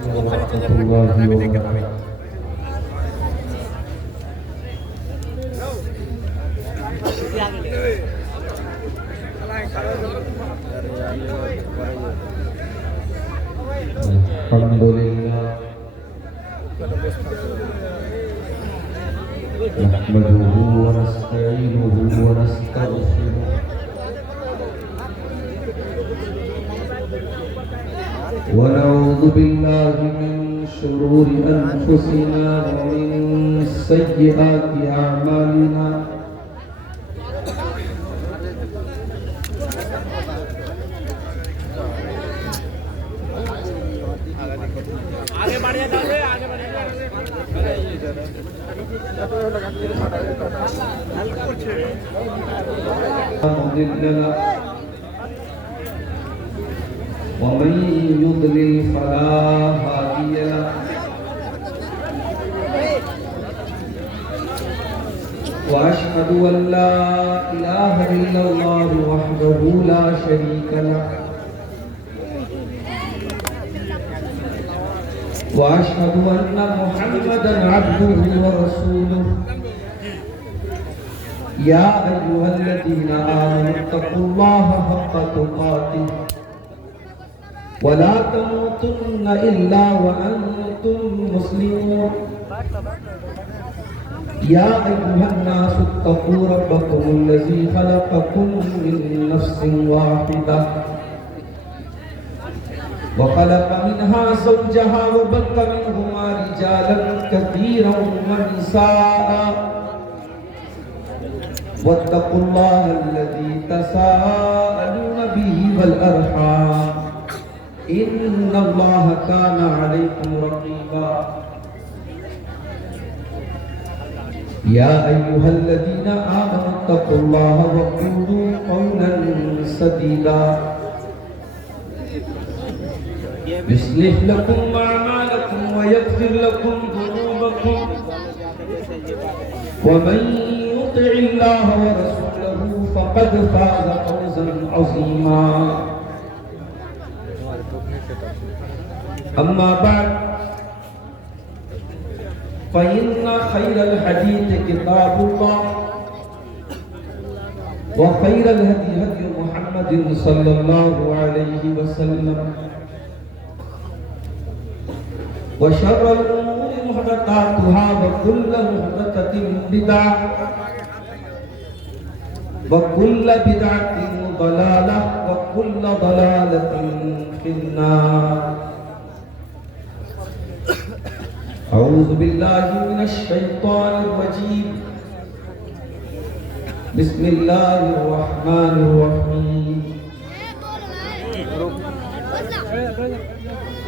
ورحمة الله وبركاته. الحمد لله نحمده ونستعينه ونستغفره ونعوذ بالله من شرور أنفسنا ومن سيئات أعمالنا مضل له ومن يضلل فلا هادي له وأشهد أن لا إله إلا الله وحده لا شريك له وأشهد أن محمدا عبده ورسوله يا أيها الذين آمنوا اتقوا الله حق تقاته ولا تموتن إلا وأنتم مسلمون يا أيها الناس اتقوا ربكم الذي خلقكم من نفس واحدة وخلق منها زوجها وبث منهما رجالا كثيرا ونساء واتقوا الله الذي تساءلون به والأرحام إن الله كان عليكم رقيبا يا أيها الذين آمنوا اتقوا الله وقولوا قولا سديدا يصلح لكم أعمالكم ويغفر لكم ذنوبكم ومن يطع الله ورسوله فقد فاز فوزا عظيما أما بعد فإن خير الحديث كتاب الله وخير الهدي هدي محمد صلى الله عليه وسلم وشر الأمور محدثاتها وكل محدثة بدعة وكل بدعة ضلالة وكل ضلالة في النار. أعوذ بالله من الشيطان الرجيم. بسم الله الرحمن الرحيم.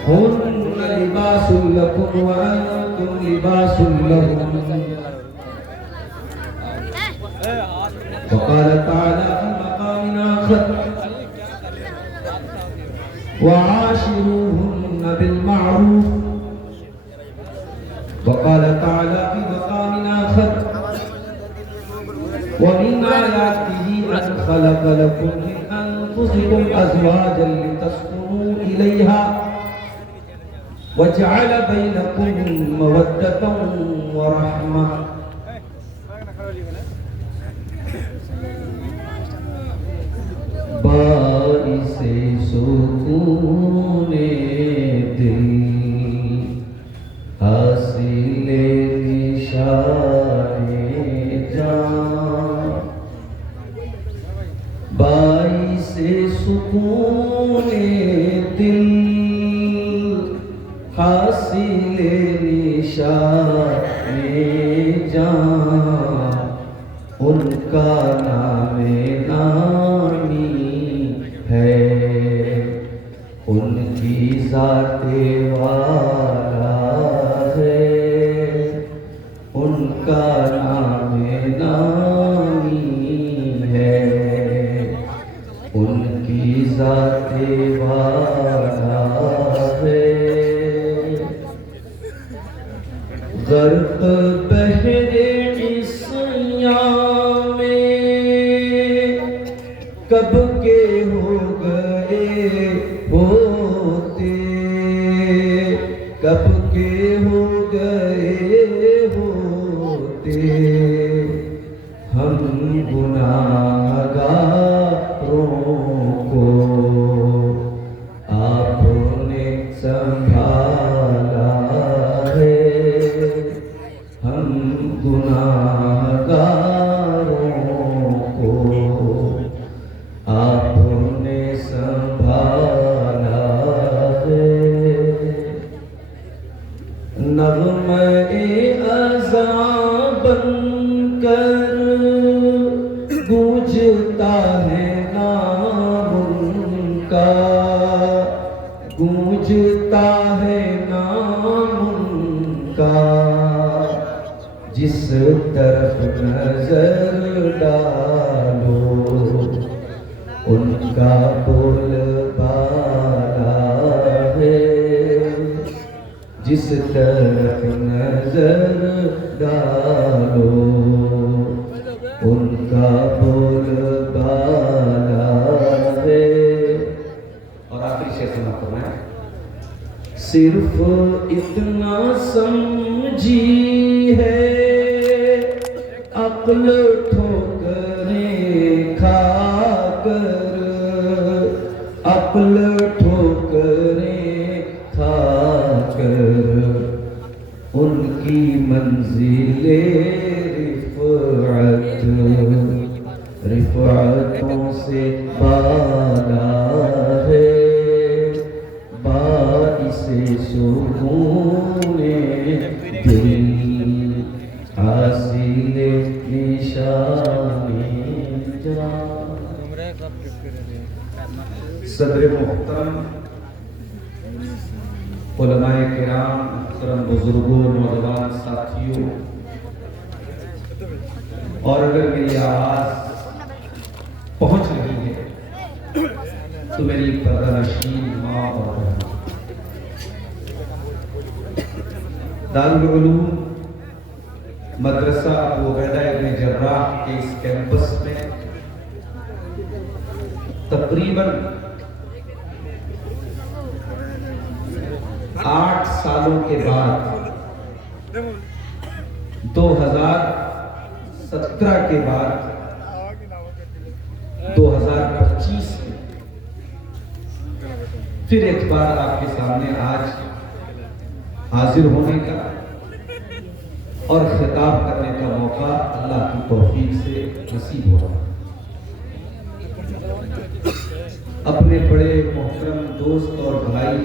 هن لباس لكم وأنتم لباس لهم. وقال تعالى في مقام آخر وعاشروهن بالمعروف. وقال تعالى في مقام آخر ومن آياته أن خلق لكم من أنفسكم أزواجا لتسكنوا إليها وجعل بينكم مودة ورحمة. باعث سکون دل حاصل نشان جان. باعث سکون دل حاصل نشان جان. ان کا نام نامی ہے ان کی ذات والا ہے. ان کا نام نامی ہے ان کی ذات والا ہے. غرق بحر عصیاں میں کب کے ہو گئے ہوتے. کب کے ہو گئے ہوتے ہم گناہگاروں کو آپ نے سنبھالا ہے، ہم گناہگاروں کو آپ نے سنبھالا ہے۔ نغمہ ازاں بن کر گونجتا ہے نام ان کا، گونجتا ہے نام ان کا، جس طرف نظر ڈالو ان کا بول بالا ہے، جس طرف نظر ڈالو ان کا بول بالا ہے۔ اور آخری شعر سنا فرمائیں، صرف اتنا سمجھی ہے عقل ٹھوکریں کھا کر، عقل ٹھوکریں کھا کر، ان کی منزل رفعت رفعتوں سے بالا ہے، باعث سکون دل حاصل نشان جان۔ صدر محترم، علماء کرام، محترم بزرگوں، نوجوان ساتھیوں، اور اگر میری آواز پہنچ رہی ہے تو میری پردہ نشین ماں اور بہن، دارالعلوم مدرسہ ابو عبیدہ ابن جراح کے اس کیمپس میں تقریباً 8 سالوں کے بعد 2017 کے بعد 2025 میں پھر ایک بار آپ کے سامنے آج حاضر ہونے کا اور خطاب کرنے کا موقع اللہ کی توفیق سے نصیب ہو رہا ہے۔ اپنے بڑے محترم دوست اور بھائی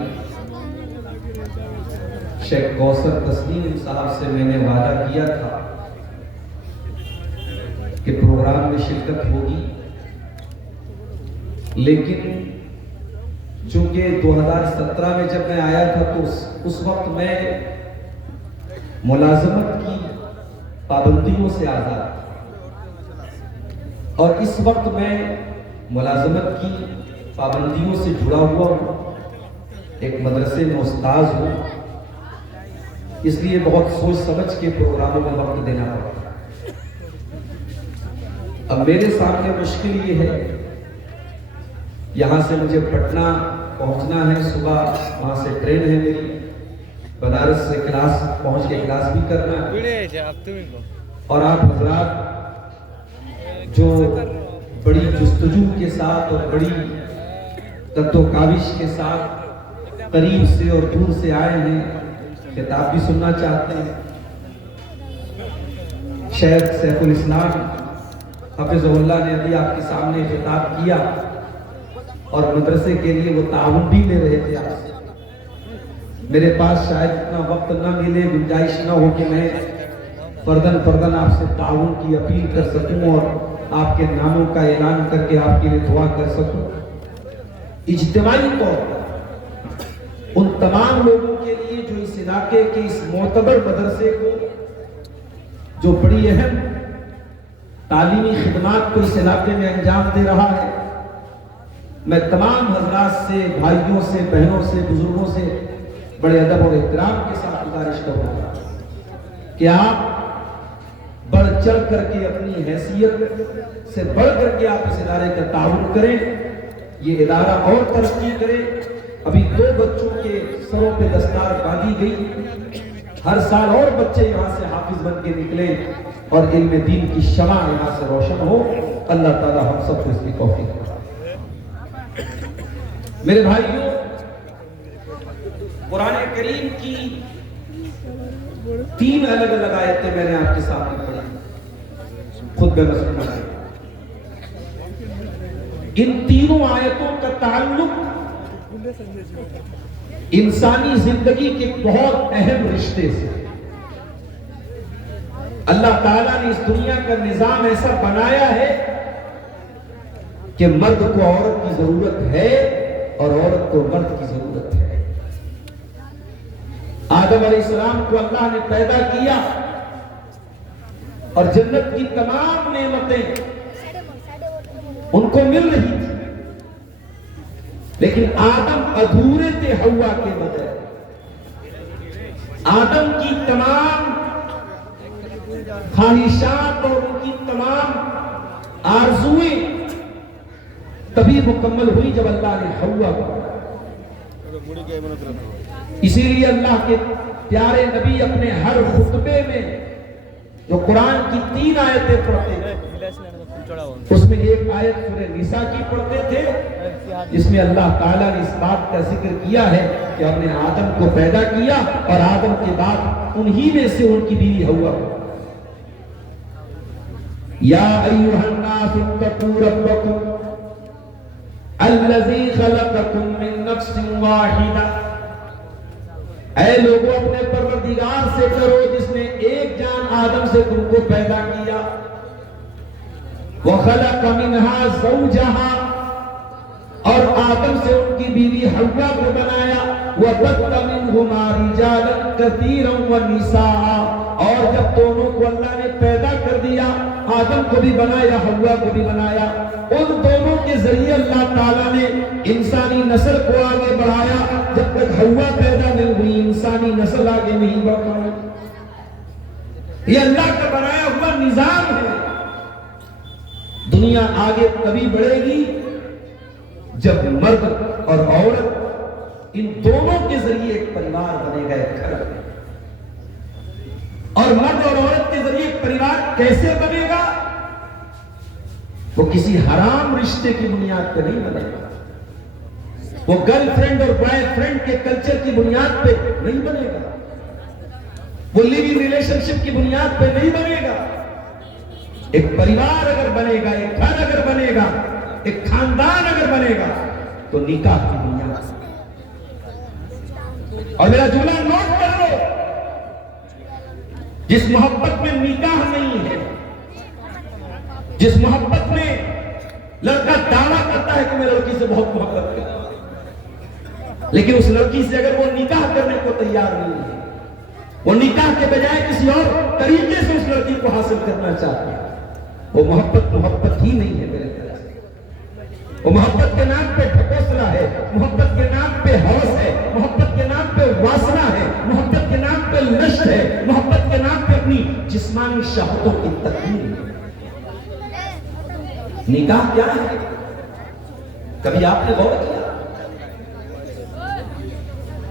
شیخ کوثر تسلیم صاحب سے میں نے وعدہ کیا تھا کہ پروگرام میں شرکت ہوگی، لیکن چونکہ 2017 میں جب میں آیا تھا تو اس وقت میں ملازمت کی پابندیوں سے آزاد تھا، اور اس وقت میں ملازمت کی پابندیوں سے جڑا ہوا ہوں، ایک مدرسے میں استاذ ہوں، اس لیے بہت سوچ سمجھ کے پروگراموں میں وقت دینا پڑتا ہے۔ اب میرے سامنے مشکل یہ ہے، یہاں سے مجھے پٹنہ پہنچنا ہے، صبح وہاں سے ٹرین ہے میری، بنارس سے کلاس پہنچ کے کلاس بھی کرنا ہے، اور آپ حضرات جو بڑی جستجو کے ساتھ اور بڑی تت و کاوش کے ساتھ قریب سے اور دور سے آئے ہیں، خطاب بھی سننا چاہتے ہیں۔ شیخ سیف الاسلام حفظہ اللہ نے ابھی آپ کے سامنے خطاب کیا، اور مدرسے کے لیے وہ تعاون بھی لے رہے تھے آپ سے۔ میرے پاس شاید اتنا وقت نہ ملے، گنجائش نہ ہو کہ میں فردن آپ سے تعاون کی اپیل کر سکوں اور آپ کے ناموں کا اعلان کر کے آپ کے لیے دعا کر سکوں۔ اجتماعی طور پر ان تمام لوگوں کے لیے جو اس علاقے کے اس معتبر مدرسے کو، جو بڑی اہم تعلیمی خدمات کو اس علاقے میں انجام دے رہا ہے، میں تمام حضرات سے، بھائیوں سے، بہنوں سے، بزرگوں سے بڑے ادب اور احترام کے ساتھ گزارش کروں گا کہ آپ بڑھ چڑھ کر کے اپنی حیثیت سے بڑھ کر کے آپ اس ادارے کا تعاون کریں، یہ ادارہ اور ترقی کرے، ابھی 2 بچوں کے سروں پہ دستار باندھی گئی، ہر سال اور بچے یہاں سے حافظ بن کے نکلے اور علم دین کی شمع یہاں سے روشن ہو۔ اللہ تعالی ہم سب کو اس کی توفیق دے۔ میرے بھائیوں، قرآن کریم کی 3 الگ الگ آیتیں میں نے آپ کے سامنے پڑھی خطبہ مسجد میں۔ ان تینوں آیتوں کا تعلق انسانی زندگی کے بہت اہم رشتے سے۔ اللہ تعالیٰ نے اس دنیا کا نظام ایسا بنایا ہے کہ مرد کو عورت کی ضرورت ہے اور عورت کو مرد کی ضرورت ہے۔ آدم علیہ السلام کو اللہ نے پیدا کیا اور جنت کی تمام نعمتیں ان کو مل رہی تھی، لیکن آدم ادھورے تھے حوا کے بغیر۔ آدم کی تمام خواہشات اور ان کی تمام آرزویں تبھی مکمل ہوئی جب اللہ نے حوا کو۔ اسی لیے اللہ کے پیارے نبی اپنے ہر خطبے میں جو قرآن کی 3 آیتیں پڑھتے تھے، اس میں ایک آیت سورہ نساء کی پڑھتے تھے جس میں اللہ تعالیٰ نے اس بات کا ذکر کیا ہے کہ ہم نے آدم کو پیدا کیا اور آدم کے بعد انہی میں سے ان کی بیوی حوا کو۔ یا ایھا الناس اتقوا ربکم الذی خلقکم من نفس واحدہ، اے لوگوں اپنے پروردگار سے ڈرو جس نے ایک جان آدم سے تم کو پیدا کیا۔ وَخَلَقَ مِنْهَا زَوْجَهَا، اور آدم سے ان کی بیوی حوا کو بنایا۔ وَبَثَّ مِنْهُمَا رِجَالًا كَثِيرًا وَنِسَاءً، اور جب دونوں کو اللہ نے پیدا کر دیا، آدم کو بھی بنایا حوا کو بھی بنایا، ان دونوں کے ذریعے اللہ تعالیٰ نے انسانی نسل کو آگے بڑھایا۔ جب تک حوا پیدا نہیں ہوئی انسانی نسل آگے نہیں بڑھ پائی۔ یہ اللہ کا بنایا ہوا نظام ہے۔ دنیا آگے تبھی بڑھے گی جب مرد اور عورت ان دونوں کے ذریعے ایک پریوار بنے گا، ایک گھر۔ اور مرد اور عورت کے ذریعے ایک پریوار کیسے بنے گا؟ وہ کسی حرام رشتے کی بنیاد پہ نہیں بنے گا، وہ گرل فرینڈ اور بوائے فرینڈ کے کلچر کی بنیاد پہ نہیں بنے گا، وہ لیونگ ریلیشن شپ کی بنیاد پہ نہیں بنے گا۔ ایک پریوار اگر بنے گا، ایک گھر اگر بنے گا، ایک خاندان اگر بنے گا تو نکاح کی بنیاد سے۔ اور میرا جملہ نوٹ کر لو، جس محبت میں نکاح نہیں ہے، جس محبت میں لڑکا دعویٰ کرتا ہے کہ میں لڑکی سے بہت محبت کرتا ہوں، لیکن اس لڑکی سے اگر وہ نکاح کرنے کو تیار نہیں ہے، وہ نکاح کے بجائے کسی اور طریقے سے اس لڑکی کو حاصل کرنا چاہتے ہیں، وہ محبت ہی نہیں ہے میرے خیال سے۔ وہ محبت کے نام پہ ڈھکوسلا ہے، محبت کے نام پہ ہوس ہے، محبت کے نام پہ واسنا ہے، محبت کے نام پہ لشت ہے، محبت کے نام پہ اپنی جسمانی شہوتوں کی تکمیل ہے۔ نکاح کیا ہے؟ کبھی آپ نے غور کیا؟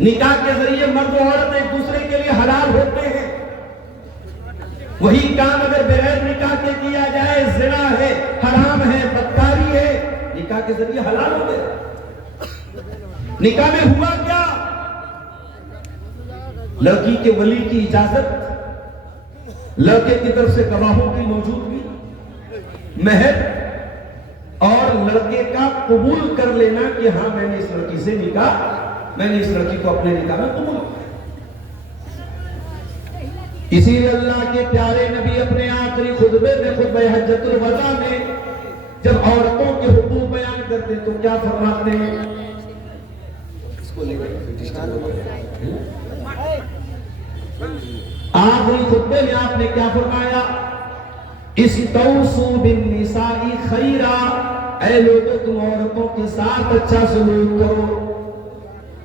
نکاح کے ذریعے مرد و عورت ایک دوسرے کے لیے حلال ہوتے ہیں۔ وہی کام اگر بغیر نکاح کے کیا جائے زنا ہے، حرام ہے، بدکاری ہے۔ نکاح کے ذریعے حلال ہو گئے۔ نکاح میں ہوا کیا؟ لڑکی کے ولی کی اجازت، لڑکے کی طرف سے گواہوں کی موجودگی، مہر اور لڑکے کا قبول کر لینا کہ ہاں میں نے اس لڑکی سے میں نے اس لڑکی کو اپنے نکاح میں قبول کیا۔ اسی لیے اللہ کے پیارے نبی اپنے آخری خطبے میں خطبہ حجۃ الوداع میں جب عورتوں کے حقوق بیان کرتے تو کیا فرماتے ہیں؟ آخری خطبے میں آپ نے کیا فرمایا؟ استوصوا بالنساء خیرا، اے لوگوں تم عورتوں کے ساتھ اچھا سلوک کرو۔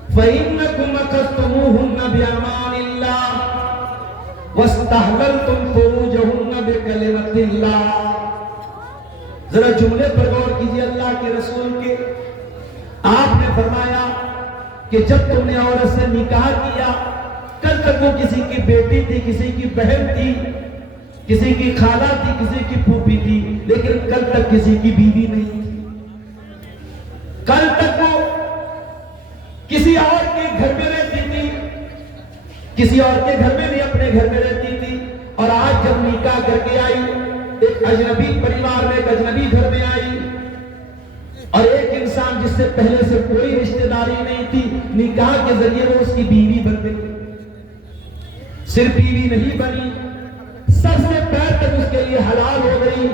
فَإِنَّكُمْ أَخَذْتُمُوهُنَّ بِأَمَانِ اللَّهِ وَاسْتَحْلَلْتُمْ فُرُوجَهُنَّ بِكَلِمَةِ اللَّهِ۔ ذرا جملے پر غور کیجئے اللہ کے رسول کے۔ آپ نے فرمایا کہ جب تم نے عورت سے نکاح کیا کل تک وہ کسی کی بیٹی تھی, کسی کی بہن تھی, کسی کی خالہ تھی, کسی کی پھوپھی تھی, لیکن کل تک کسی کی بیوی نہیں تھی. کل تک وہ کسی اور کے گھر میں رہتی تھی, کسی اور کے گھر میں نہیں اپنے گھر میں رہتی تھی. اور آج جب نکاح کر کے آئی, ایک اجنبی پریوار میں, ایک اجنبی گھر میں آئی, اور ایک انسان جس سے پہلے سے کوئی رشتہ داری نہیں تھی, نکاح کے ذریعے وہ اس کی بیوی بن گئی. صرف بیوی نہیں بنی, سر سے پیر تک اس کے لیے حلال ہو گئی.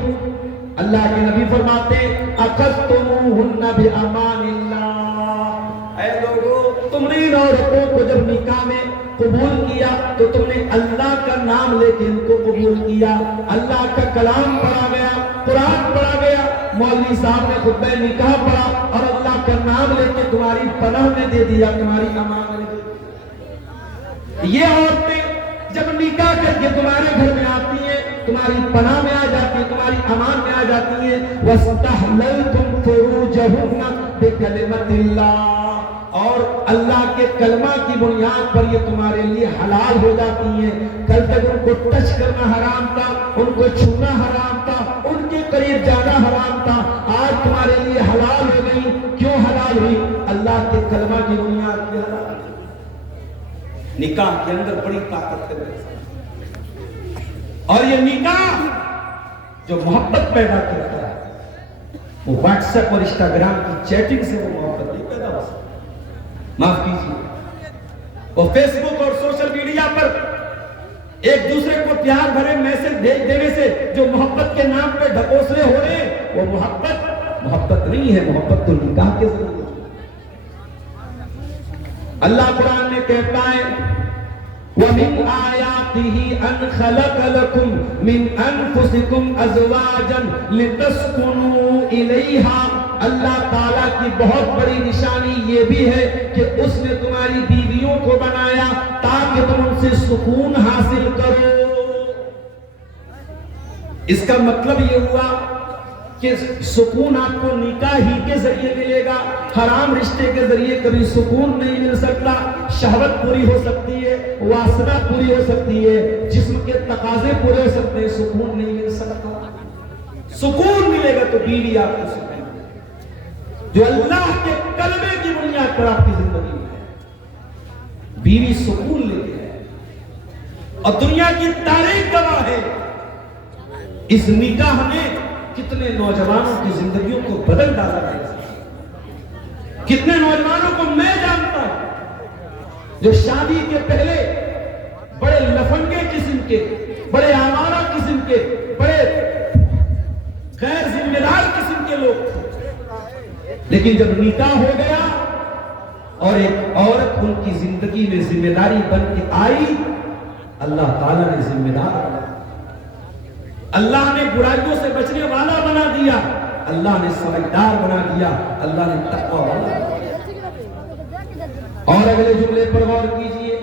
اللہ کے نبی فرماتے اخذتموہن بأمان اللہ, اے لوگو تم نے ان عورتوں کو جب نکاح میں قبول کیا تو تم نے اللہ کا نام لے کے ان کو قبول کیا. اللہ کا کلام پڑھا گیا, قرآن پڑھا گیا, مولوی صاحب نے خطبہ نکاح پڑھا اور اللہ کا نام لے کے تمہاری پناہ میں دے دیا, تمہاری امان میں دے دیا. یہ عورتیں جب نکاح کر کے تمہارے گھر میں آتی ہیں, تمہاری پناہ میں آ جاتی ہیں, تمہاری امان میں آ جاتی ہیں. وَاسْتَحْلَلْتُمْ فُرُوجَهُنَّ بِكَلِمَةِ اللَّهِ, اور اللہ کے کلمہ کی بنیاد پر یہ تمہارے لیے حلال ہو جاتی ہیں. کل تک ان کو ٹچ کرنا حرام تھا, ان کو چھونا حرام تھا, ان کے قریب جانا حرام تھا. آج تمہارے لیے حلال ہو گئی. کیوں حلال ہوئی؟ اللہ کے کلمہ کی بنیاد پر حلال. نکاح کے اندر بڑی طاقت ہے, اور یہ نکاح جو محبت پیدا کرتا ہے وہ واٹس ایپ اور انسٹاگرام کی چیٹنگ سے وہ محبت نہیں پیدا ہو سکتی. معاف کیجیے, وہ فیس بک اور سوشل میڈیا پر ایک دوسرے کو پیار بھرے میسج بھیج دینے سے جو محبت کے نام پہ ڈھکوسلے ہو رہے ہیں وہ محبت نہیں ہے. محبت تو نکاح کے ذریعے. اللہ قرآن میں کہتا ہے وَمِنْ آيَاتِهِ أَنْ خَلَقَ لَكُمْ مِنْ أَنفُسِكُمْ أَزْوَاجًا لِتَسْكُنُوا إِلَيْهَا. اللہ تعالیٰ کی بہت بڑی نشانی یہ بھی ہے کہ اس نے تمہاری بیویوں کو بنایا تاکہ تم ان سے سکون حاصل کرو. اس کا مطلب یہ ہوا کہ سکون آپ کو نکاح ہی کے ذریعے ملے گا. حرام رشتے کے ذریعے کبھی سکون نہیں مل سکتا. شہوت پوری ہو سکتی ہے, واسطہ پوری ہو سکتی ہے, جسم کے تقاضے پورے ہو سکتے ہیں, سکون نہیں مل سکتا. سکون ملے گا تو بیوی آپ کو سکون ملے گا جو اللہ کے کلمے کی بنیاد پر آپ کی زندگی میں ہے. بیوی سکون لیتی ہے اور دنیا کی تاریخ گواہ ہے اس نکاح نے کتنے نوجوانوں کی زندگیوں کو بدل ڈالا ہے. کتنے نوجوانوں کو میں جانتا ہوں جو شادی کے پہلے بڑے لفنگے قسم کے, بڑے آوارہ قسم کے, بڑے غیر ذمہ دار قسم کے لوگ تھے, لیکن جب نکاح ہو گیا اور ایک عورت ان کی زندگی میں ذمہ داری بن کے آئی, اللہ تعالیٰ نے ذمہ دار بنا, اللہ نے برائیوں سے بچنے والا بنا دیا, اللہ نے سمجھدار بنا دیا, اللہ نے تقوی والا بنا دیا. اور اگلے جملے پر غور کیجئے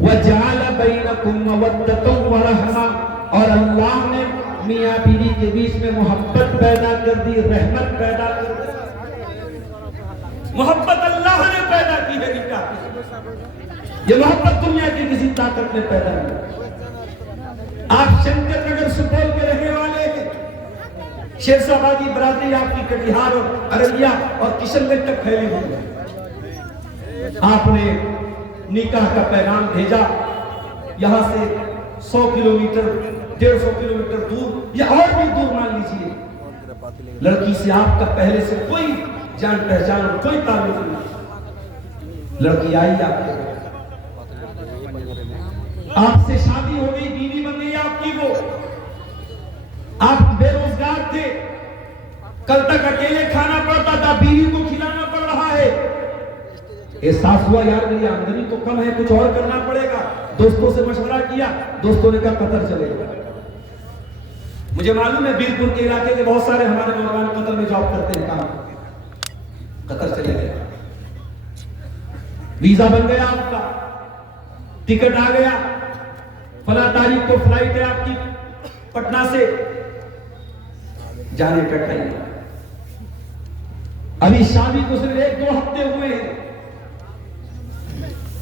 وَجَعَلَ بَيْنَكُمْ مَوَدَّةً وَرَحْمَةً, اور اللہ نے میاں بیوی کے بیچ میں محبت پیدا کر دی, رحمت پیدا کر دی. محبت اللہ نے پیدا کی ہے نکاح. یہ محبت دنیا کی کسی طاقت نے پیدا کی. آپ شنکر نگر سپول کے رہنے والے ہیں, شیرشاہ آبادی برادری آپ کی کٹیہار اور ارریہ اور کشن گنج تک پھیلی ہوئی ہے. آپ نے نکاح کا پیغام بھیجا, یہاں سے 100 کلومیٹر 150 کلومیٹر دور یا اور بھی دور مان لیجیے, لڑکی سے آپ کا پہلے سے کوئی جان پہچان اور کوئی تعلق نہیں. لڑکی آئی آپ کے, آپ سے شادی ہو گئی, بیوی بن گئی آپ کی. وہ آپ بے روزگار تھے, کل تک اکیلے کھانا پڑتا تھا, بیوی کو کھلانا پڑ رہا ہے. احساس ہوا یار میری آمدنی تو کم ہے, کچھ اور کرنا پڑے گا. دوستوں سے مشورہ کیا, دوستوں نے کہا قطر چلے گا. مجھے معلوم ہے بیرپور کے علاقے کے بہت سارے ہمارے نوجوان قطر میں جاب کرتے ہیں, کام قطر چلے گئے. ویزا بن گیا آپ کا, ٹکٹ آ گیا, فلاں تاریخ کو فلائٹ ہے آپ کی پٹنہ سے, جانے کا ٹائم. ابھی شادی کو صرف 1-2 ہفتے ہوئے ہیں,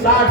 60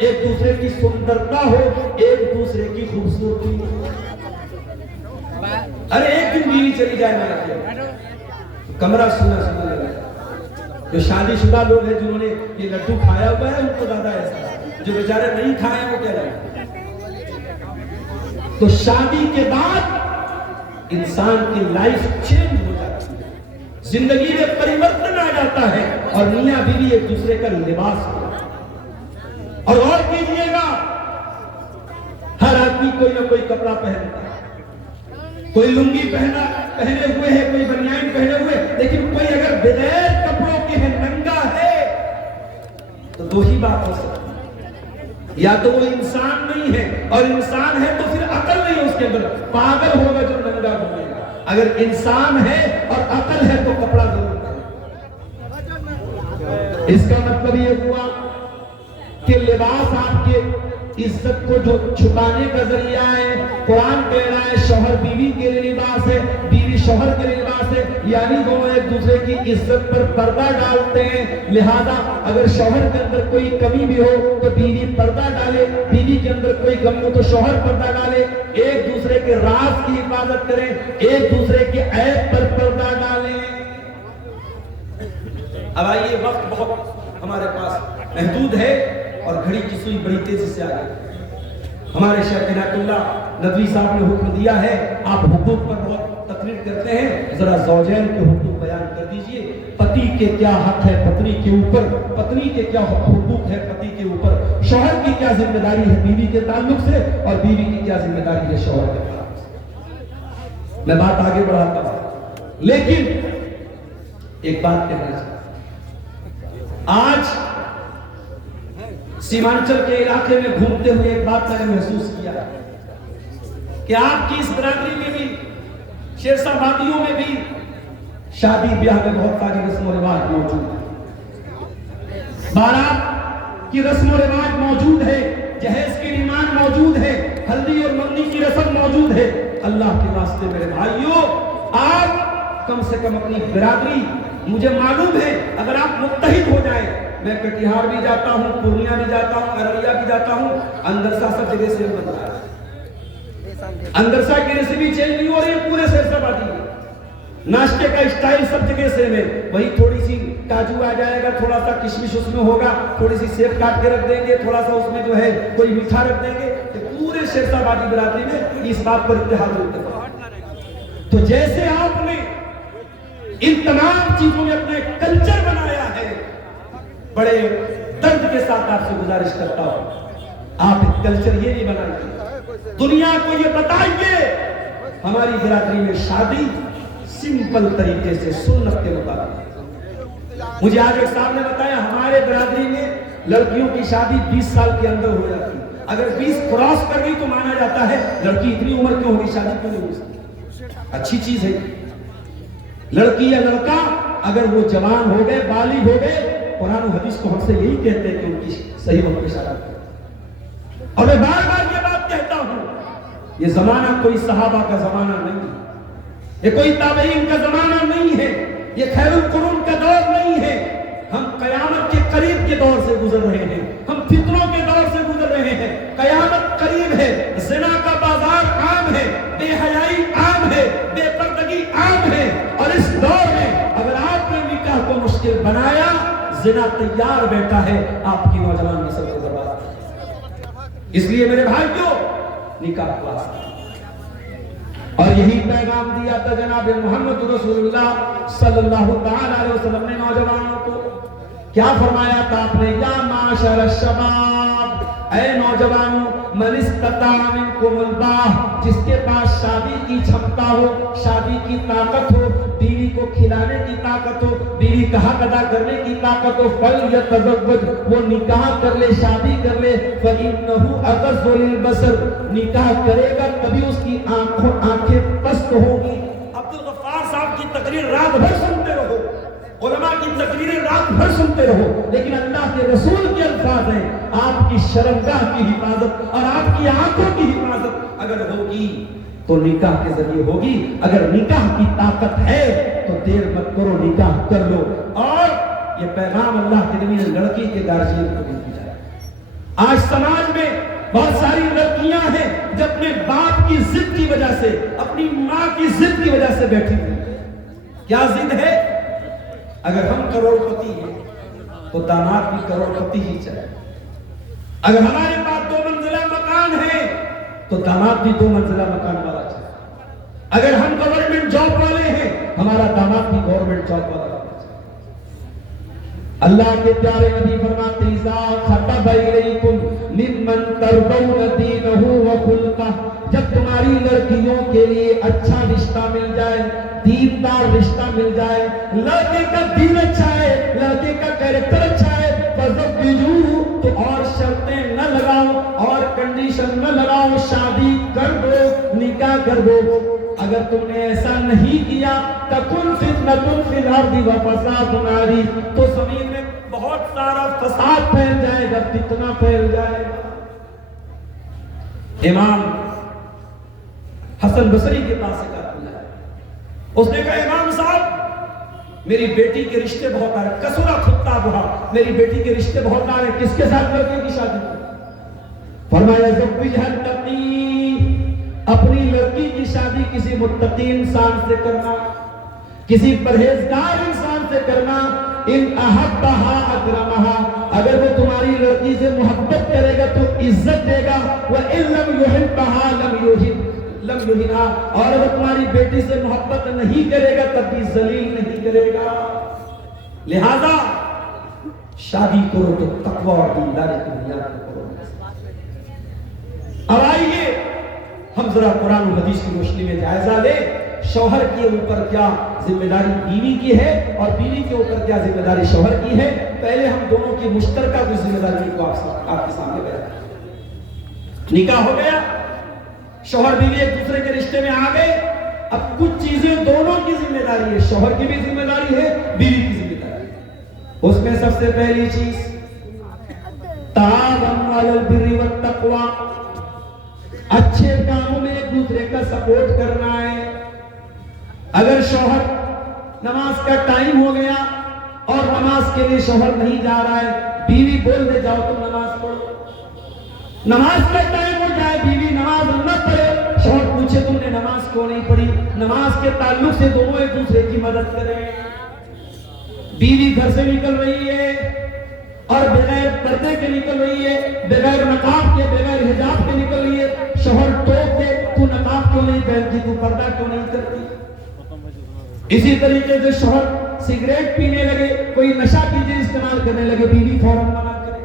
ایک دوسرے کی سندرتا ہو، ایک دوسرے کی خوبصورتی ہو۔ ارے ایک دن بیوی چلی جائے میرا کمرہ سنا سنا لگا۔ جو شادی شدہ لوگ ہیں جنہوں نے یہ لڈو کھایا ہوا ہے ان کو زیادہ ایسا، جو بیچارے نہیں کھائے ہیں وہ کیا جائے۔ تو شادی کے بعد انسان کی لائف چینج ہو جاتی ہے، زندگی میں پریورتن آ جاتا ہے، اور میاں بیوی ایک دوسرے کا لباس ہو۔ اور غور کیجئے گا، ہر آدمی کوئی نہ کوئی کپڑا پہنتا ہے، کوئی لنگی پہنے ہوئے ہے، کوئی بنیان پہنے ہوئے، لیکن کوئی اگر بغیر کپڑوں کے ہے، ننگا ہے، تو دو ہی بات ہو سکتی ہے، یا تو وہ انسان نہیں ہے، اور انسان ہے تو پھر عقل نہیں ہے اس کے اندر، پاگل ہوگا جو ننگا گھومے گا۔ اگر انسان ہے اور عقل ہے تو کپڑا ضرور پہنے۔ اس کا مطلب یہ ہوا کہ لباس آپ کے عزت کو جو چھپانے کا ذریعہ ہے۔ قرآن کہہ رہا ہے شوہر بیوی کے لیے لباس ہے، بیوی شوہر کے لیے لباس ہے، یعنی دونوں ایک دوسرے کی عزت پر پردہ ڈالتے ہیں۔ لہذا اگر شوہر کے اندر کوئی کمی بھی ہو تو بیوی پردہ ڈالے، بیوی کے اندر کوئی کمی ہو تو شوہر پردہ ڈالے، ایک دوسرے کے راز کی حفاظت کریں، ایک دوسرے کے عیب پر پردہ ڈالیں۔ اب آئیے، وقت بہت ہمارے پاس محدود ہے اور گھڑی کی سوئی بڑی تیزی سے آ گئی۔ ہمارے شیخ عنایت اللہ ندوی صاحب نے حکم دیا ہے، آپ حقوق پر بہت تقریر کرتے ہیں، ذرا زوجین کے حقوق بیان کر دیجئے۔ پتی کے کیا حق ہے پتنی کے اوپر، پتنی کے کیا حقوق ہے پتی کے اوپر، شوہر کی کیا ذمہ داری ہے بیوی کے تعلق سے، اور بیوی کی کیا ذمہ داری ہے شوہر کے تعلق سے۔ میں بات آگے بڑھاتا ہوں، لیکن ایک بات کہنا چاہتا ہوں۔ آج سیمانچل کے علاقے میں گھومتے ہوئے ایک بات میں نے محسوس کیا کہ آپ کی اس برادری میں بھی، شیرسا وادیوں میں بھی شادی بیاہ میں بہت ساری رسم و رواج موجود ہے، بارات کی رسم و رواج موجود ہے، جہیز کی نماز موجود ہے، ہلدی اور مہندی کی رسم موجود ہے۔ اللہ کے واسطے میرے بھائیوں، آپ کم سے کم اپنی برادری، مجھے معلوم ہے اگر آپ متحد ہو جائیں، میں کٹیہار بھی جاتا ہوں، پورنیہ بھی جاتا ہوں، ارریہ بھی جاتا ہوں، اندرسا سب جگہ سے بن رہا ہے، اندرسا کی ریسیپی چینج نہیں ہو رہی ہے، پورے سیرسا وادی ہے، ناشتے کا اسٹائل سب جگہ سے ہے، وہی تھوڑی سی کاجو آ جائے گا، تھوڑا سا کشمش اس میں ہوگا، تھوڑی سی سیب کاٹ کے رکھ دیں گے، تھوڑا سا اس میں جو ہے کوئی میٹھا رکھ دیں گے، کہ پورے شیرسا وادی برادری میں اس بات پر اتحاد ہوتا ہے۔ تو جیسے آپ نے ان تمام چیزوں میں اپنے کلچر بنایا ہے، بڑے درد کے ساتھ آپ سے گزارش کرتا ہوں، آپ ایک کلچر یہ نہیں بنائیے، دنیا کو یہ بتائیے ہماری برادری میں شادی سمپل طریقے سے سنت کے مطابق۔ مجھے آج ایک صاحب نے بتایا ہمارے برادری میں لڑکیوں کی شادی 20 سال کے اندر ہو جاتی ہے، اگر 20 کراس کر گئی تو مانا جاتا ہے لڑکی اتنی عمر کیوں ہوگی، شادی کیوں نہیں ہو سکتی۔ اچھی چیز ہے، لڑکی یا لڑکا اگر وہ جوان ہو گئے، بالغ ہو گئے، قرآن و حدیث کو ہم سے یہی کہتے ہیں کہ ان کی صحیح وقت پہ شادی کریں۔ اور میں بار بار یہ بات کہتا ہوں، یہ زمانہ کوئی صحابہ کا زمانہ نہیں ہے، یہ کوئی تابعین کا زمانہ نہیں ہے، یہ خیر القرون کا دور نہیں ہے، ہم قیامت کے قریب کے دور سے گزر رہے ہیں، ہم فتنوں کے دور سے گزر رہے ہیں، قیامت قریب ہے، زنا کا بازار عام ہے، بے حیائی عام ہے، بے پردگی عام ہے، اور اس دور میں اگر آپ نے نکاح کو مشکل بنایا، زنا تیار بیٹھا ہے، آپ کی نوجوان نسل کو برباد۔ اس لیے میرے بھائیوں، نکاح پاس، اور یہی پیغام دیا تھا جناب محمد رسول اللہ صلی اللہ علیہ وسلم نے نوجوانوں کو۔ کیا فرمایا تھا آپ نے؟ یا معاشر الشباب، اے نوجوانوں، من استطاع منکم الباء، جس کے پاس شادی کی چھمتا ہو، شادی کی طاقت ہو، بیوی کو کھلانے کی طاقت ہو، بیوی کا حق ادا کرنے کی طاقت ہو، فلیتزوج، وہ نکاح کر لے، شادی کر لے، فإنہ اغض للبصر، نکاح کرے گا تبھی اس کی آنکھیں پست ہوگی۔ عبدالغفار صاحب کی تقریر رات بھر سنتے رہو، علماء کی تقریریں رات بھر سنتے رہو، لیکن اللہ کے رسول کے الفاظ ہیں، آپ کی شرمگاہ کی حفاظت اور آپ کی آنکھوں کی حفاظت اگر ہوگی تو نکاح کے ذریعے ہوگی، اگر نکاح کی طاقت ہے تو دیر مت کرو، نکاح کر لو۔ اور یہ پیغام اللہ کے نبی نے لڑکی کے گارجین کو بھی دیا ہے۔ آج سماج میں بہت ساری لڑکیاں ہیں جو اپنے باپ کی ضد کی وجہ سے، اپنی ماں کی ضد کی وجہ سے بیٹھی ہوئی۔ کیا ضد ہے؟ اگر ہم کروڑ پتی ہیں تو داماد بھی کروڑ پتی ہی چاہے، اگر ہمارے پاس 2 منزلہ مکان ہے تو داماد بھی 2 منزلہ مکان والا چاہے، اگر ہم گورنمنٹ جاب والے ہیں ہمارا داماد بھی گورنمنٹ جاب والا چاہے۔ اللہ کے پیارے نبی فرماتے ہیں اذا خطب الیکم ممن ترضون دینہ وخلقہ، جب تمہاری لڑکیوں کے لیے اچھا رشتہ مل جائے، دیندار رشتہ مل جائے، لڑکے کا دین اچھا ہے، لڑکے کا کیریکٹر اچھا ہے، فزوجوہ، تو اور شرطیں نہ لگاؤ اور کنڈیشن نہ لگاؤ، شادی کر دو، نکاح کر دو۔ اگر تم نے ایسا نہیں کیا تکن فتنۃ فی الارض وفساد عریض، تو زمین میں بہت سارا فساد پھیل جائے گا، فتنہ پھیل جائے گا۔ امام حسن بصری کے پاس ایک آدمی آیا، اس نے کہا امام صاحب میری بیٹی کے رشتے بہت آ رہے، کسرا خطابہا، میری بیٹی کے رشتے بہت آ رہے، کس کے ساتھ لڑکے کی شادی کی؟ فرمایا زوجھا التقی، اپنی لڑکی کی شادی کسی متقی انسان سے کرنا، کسی پرہیزگار انسان سے کرنا۔ ان احبہا اکرمہا، اگر وہ تمہاری لڑکی سے محبت کرے گا تو عزت دے گا، وَإِن لَمْ يُحِبْبَهَا لَمْ يُهِنْهَا، اور اگر تمہاری بیٹی سے محبت نہیں کرے گا تب بھی ذلیل نہیں کرے گا۔ لہذا شادی کرو تو تقوی اور دینداری کی بنیاد پر کرو۔ اب آئیے ہم ذرا قرآن و حدیث کی روشنی میں جائزہ لیں، شوہر کے اوپر کیا ذمہ داری بیوی کی ہے اور بیوی کے اوپر کیا ذمہ داری شوہر کی ہے۔ پہلے ہم دونوں کی مشترکہ کچھ ذمہ داری کو آپ کے سامنے بیان کریں۔ نکاح ہو گیا، شوہر بیوی ایک دوسرے کے رشتے میں آ گئے، اب کچھ چیزیں دونوں کی ذمہ داری ہے، شوہر کی بھی ذمہ داری ہے، بیوی کی ذمہ داری ہے۔ اس میں سب سے پہلی چیز تعاون علی البر والتقوی، اچھے کاموں میں ایک دوسرے کا سپورٹ کرنا ہے۔ اگر شوہر نماز کا ٹائم ہو گیا اور نماز کے لیے شوہر نہیں جا رہا ہے، بیوی بول دے جاؤ تم نماز پڑھو۔ نماز کا ٹائم ہو جائے بیوی نماز نہ پڑھے، شوہر پوچھے تم نے نماز کیوں نہیں پڑھی، نماز کے تعلق سے دونوں ایک دوسرے کی مدد کریں۔ بیوی گھر سے نکل رہی ہے اور بغیر پردے کے نکل رہی ہے، بغیر نقاب کے، بغیر حجاب کے نکل رہی ہے، شوہر ٹوک دے تو نقاب کیوں نہیں پہنتی، تو پردہ کیوں نہیں کرتی۔ اسی طریقے سے شوہر سگریٹ پینے لگے، کوئی نشہ کی چیز استعمال کرنے لگے، بیوی فوراً منع کرے۔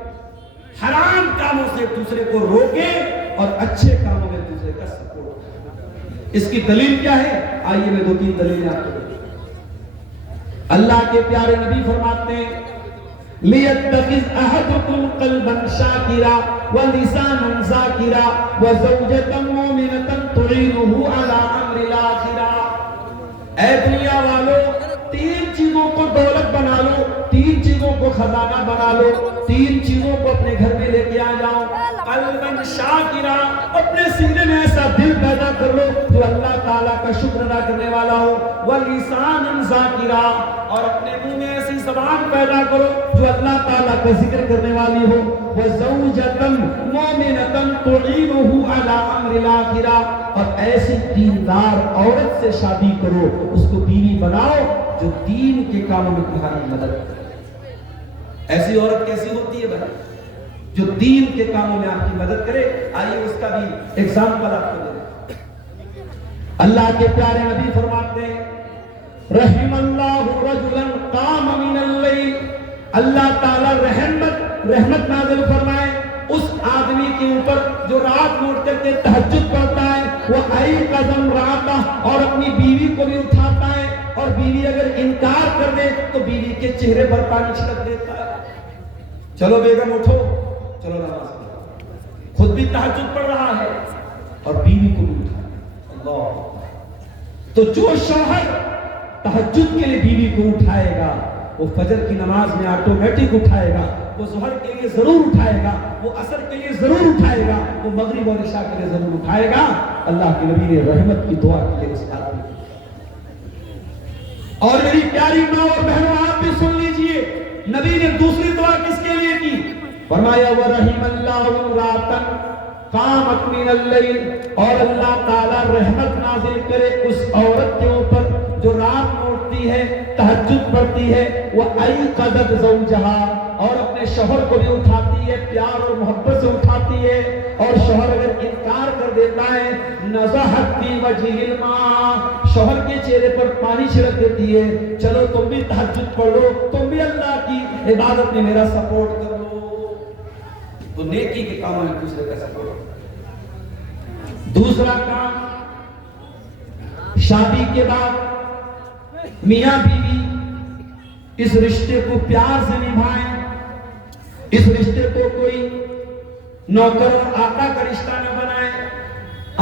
حرام کاموں سے ایک دوسرے کو روکے اور اچھے کاموں میں ایک دوسرے کا سپورٹ کرے۔ اس کی دلیل کیا ہے؟ آئیے میں 2-3 دلیلیں آپ کو دیتا ہوں۔ اللہ کے پیارے نبی فرماتے ہیں لِيَتَّخِذْ أَحَدُكُمْ قَلْبًا شَاكِرًا وَلِسَانًا ذَاكِرًا وَزَوْجَةً مُؤْمِنَةً تُعِينُهُ عَلَىٰ أَمْرِ الْآخِرَةِ۔ اے دنیا والو، 3 چیزوں کو دولت بنا لو، 3 چیزوں کو خزانہ بنا لو، 3 چیزوں کو اپنے گھر میں لے کے آ جاؤ۔ قلبًا شاکرا، اپنے سینے میں ایسا دل پیدا کر لو جو اللہ تعالیٰ کا شکر ادا کرنے والا ہو۔ وَلِسَانًا ذَاكِرًا، اور اپنے منہ میں ایسی زبان پیدا کرو جو اللہ تعالیٰ کا ذکر کرنے والی ہو۔ وَزَوْجَةً مُؤْمِنَةً تُعِينُهُ عَلَىٰ أَمْرِ الْآخِرَةِ، اور ایسی دیندار عورت سے شادی کرو، اس کو بیوی بناؤ جو دین کے کاموں میں تمہاری مدد کرے۔ ایسی عورت کیسی ہوتی ہے بھائی؟ جو دین کے کاموں میں آپ کی مدد کرے۔ آئیے اس کا بھی ایگزامپل آپ کو دے۔ اللہ کے پیارے نبی فرماتے ہیں رحم اللہ رجلا قام من اللیل، اللہ تعالیٰ رحمت نازل فرمائے اس آدمی کے اوپر جو رات میں اٹھ کر کے تہجد پڑھتا ہے، وہ ایقظ امرأتہ، اور اپنی بیوی کو بھی اٹھاتا ہے، اور بیوی اگر انکار کر دے تو بیوی کے چہرے پر پانی چھڑک دیتا ہے، چلو بیگم اٹھو، چلو نماز پڑھو۔ خود بھی تہجد پڑھ رہا ہے اور بیوی کو بھی اٹھاتا ہے۔ اللہ، تو جو شوہر تہجد کے لیے بیوی کو اٹھائے گا وہ فجر کی نماز میں آٹومیٹک اٹھائے گا، وہ ظہر کے لیے ضرور اٹھائے گا، وہ عصر کے لیے ضرور اٹھائے گا، وہ مغرب اور عشاء کے لیے ضرور اٹھائے گا۔ اللہ کے نبی نے رحمت کی دعا کی ہے اس آدمی کو۔ اور میری پیاری ماں اور بہنوں، آپ بھی سن لیجئے، نبی نے دوسری دعا کس کے لیے کی؟ فرمایا وَرَحِمَ اللَّهُ امْرَأَةً قامت من اللیل، اور اللہ تعالیٰ رحمت نازل کرے اس عورت کے اوپر جو رات میں اٹھتی ہے، تہجد پڑھتی ہے، وَأَيْقَظَتْ زَوْجَهَا، اور اپنے شوہر کو بھی اٹھاتی ہے، پیار اور محبت سے اٹھاتی ہے، اور شوہر اگر انکار کر دیتا ہے نَضَحَتْ فِي وَجْهِهِ الْمَاءَ، شوہر کے چہرے پر پانی چھڑک دیتی ہے، چلو تم بھی تہجد پڑھ لو، تم بھی اللہ کی عبادت میں میرا سپورٹ کرو۔ تو نیکی کے کاموں میں دوسرے کا سپورٹ۔ دوسرا کام، شادی کے بعد میاں بیوی اس رشتے کو پیار سے نبھائیں، اس رشتے کو کوئی نوکر اور آقا کا رشتہ نہ بنائیں۔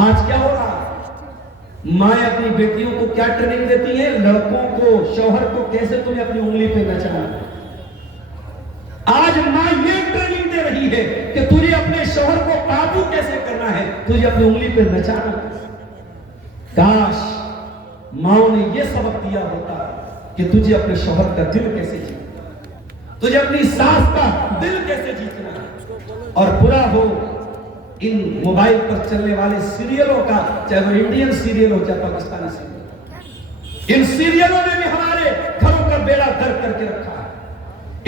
آج کیا ہو رہا ہے؟ مائیں اپنی بیٹیوں کو کیا ٹریننگ دیتی ہیں؟ لڑکوں کو، شوہر کو کیسے تمہیں اپنی انگلی پہ نچانا۔ آج ماں یہ ٹریننگ دے رہی ہے کہ تجھے اپنے شوہر کو قابو کیسے کرنا ہے، تجھے اپنی انگلی پہ نچانا۔ کاش ماؤں نے یہ سبق دیا ہوتا کہ تجھے اپنے شوہر کا دل کیسے جیتنا، تجھے اپنی ساس کا دل کیسے جیتنا ہے۔ اور برا ہو ان موبائل پر چلنے والے سیریلوں کا، چاہے وہ انڈین سیریل ہو چاہے پاکستانی سیریل، ان سیریلوں نے بھی ہمارے گھروں کا بیڑا گرک کر کے رکھا ہے۔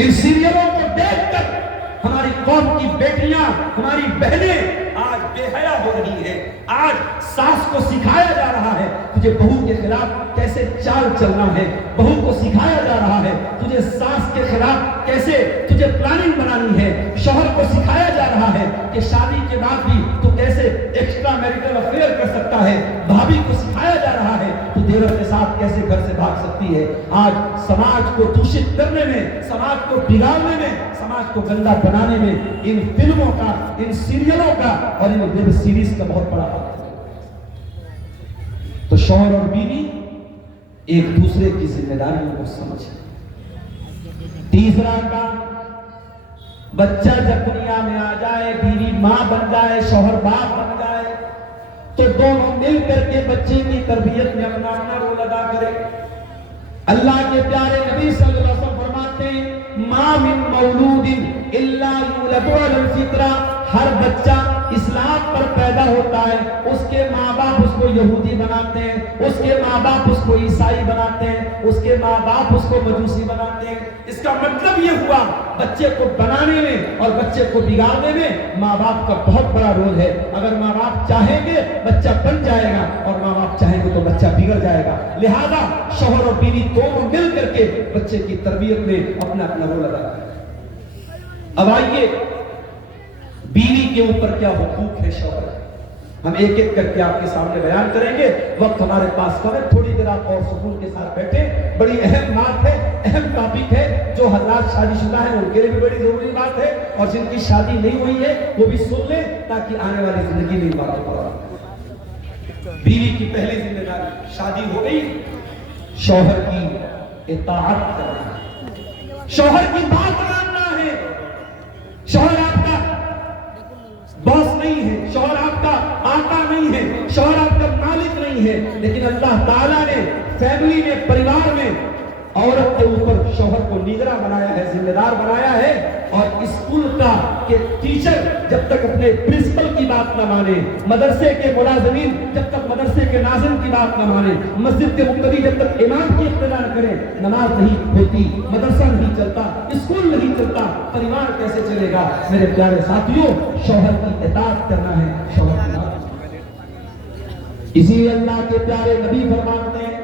ان سیریلوں کو دیکھ کر ہماری قوم کی بیٹیاں، ہماری بہنیں آج بے حیا ہو رہی ہیں۔ آج ساس کو سکھایا جا رہا ہے تجھے بہو کے خلاف کیسے چال چلنا ہے، بہو کو سکھایا جا رہا ہے تجھے ساس کے خلاف کیسے تجھے پلاننگ بنانی ہے، شوہر کو سکھایا جا رہا ہے کہ شادی کے بعد بھی تو کیسے ایکسٹرا میریٹل افیئر کر سکتا ہے، بھابھی کو سکھایا جا رہا ہے تو دیور کے ساتھ کیسے گھر سے بھاگ سکتی ہے۔ آج سماج کو دوشت کرنے میں، سماج کو بگاڑنے میں، سماج کو گندا بنانے میں ان فلموں کا، ان سیریلوں کا اور ان ویب سیریز کا بہت بڑا ہاتھ ہے۔ تو شوہر اور بیوی ایک دوسرے کی ذمہ داریوں کو سمجھیں۔ تیسرا کام، بچہ جب دنیا میں آ جائے، بیوی ماں بن جائے، شوہر باپ بن جائے، تو دونوں مل کر کے بچے کی تربیت میں اپنا اپنا رول ادا کرے۔ اللہ کے پیارے نبی صلی اللہ علیہ وسلم فرماتے ہیں ما من مولود الا یولد علی الفطرہ، ہر بچہ اسلام پر پیدا ہوتا ہے، اس کے ماں باپ اس کو یہودی بناتے ہیں، اس کے ماں باپ اس کو عیسائی بناتے ہیں، اس کے ماں باپ اس کو مجوسی بناتے ہیں۔ اس کا مطلب یہ ہوا بچے کو بنانے میں اور بچے کو بگاڑنے میں ماں باپ کا بہت بڑا رول ہے۔ اگر ماں باپ چاہیں گے بچہ بن جائے گا، اور ماں باپ چاہیں گے تو بچہ بگڑ جائے گا۔ لہذا شوہر اور بیوی دونوں مل کر کے بچے کی تربیت میں اپنا اپنا رول ادا کریں۔ اب آئیے بیوی کے اوپر کیا حقوق ہے شوہر، ہم ایک ایک کر کے آپ کے سامنے بیان کریں گے۔ وقت ہمارے پاس کم ہے، تھوڑی دیر آپ اور سکون کے ساتھ بیٹھیں۔ بڑی اہم بات ہے، اہم ٹاپک ہے، جو حضرات شادی شدہ ہیں ان کے لیے بھی بڑی ضروری بات ہے، اور جن کی شادی نہیں ہوئی ہے وہ بھی سن لیں تاکہ آنے والی زندگی میں باتیں پڑا۔ بیوی کی پہلی ذمہ داری، شادی ہو گئی، شوہر کی اطاعت کرنا، شوہر کی بات ماننا ہے۔ شوہر آپ کا باس نہیں ہے، شوہر آپ کا آقا نہیں ہے، شوہر آپ کا مالک نہیں ہے، لیکن اللہ تعالیٰ نے فیملی میں، پریوار میں عورت کے اوپر شوہر کو نگراں بنایا ہے، ذمہ دار بنایا ہے۔ اور اسکول کا کہ ٹیچر جب تک اپنے پرنسپل کی بات نہ مانے، مدرسے کے ملازمین جب تک مدرسے کے ناظم کی بات نہ مانے، مسجد کے مقتدی جب تک امام کی اقتداء نہ کرے، نماز نہیں ہوتی، مدرسہ نہیں چلتا، اسکول نہیں چلتا، پریوار کیسے چلے گا؟ میرے پیارے ساتھیوں، شوہر کی اطاعت کرنا ہے، شوہر کی بات۔ اسی لیے اللہ کے پیارے نبی فرماتے ہیں